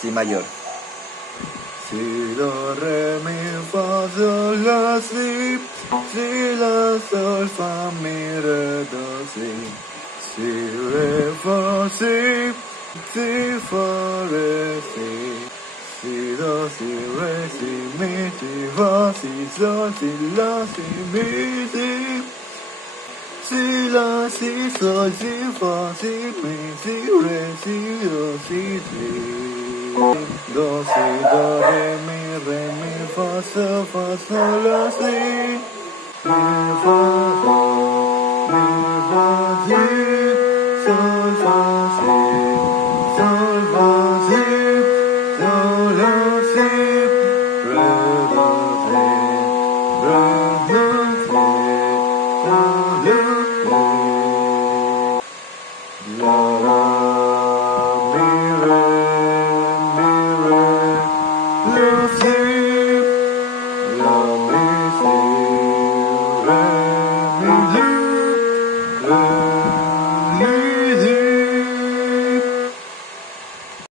Si mayor. Si, do, re, mi, fa, sol, la, si, la, sol, fa, mi, re, do, si. Si, re, fa, si, fa, re, si. Si, do, si, re, si, mi, si, fa, si, sol, si, la, si, mi, si. Si, la, si, sol, si, fa, si, mi, si, re, si, do, si, do, si, do, re, mi, fa, sol, la, si, mi, fa, si, sol, fa, si, sol, fa, si, sol, la, si, re, do, si, re, do, si, sol, la, la, la, mi, re, la, si.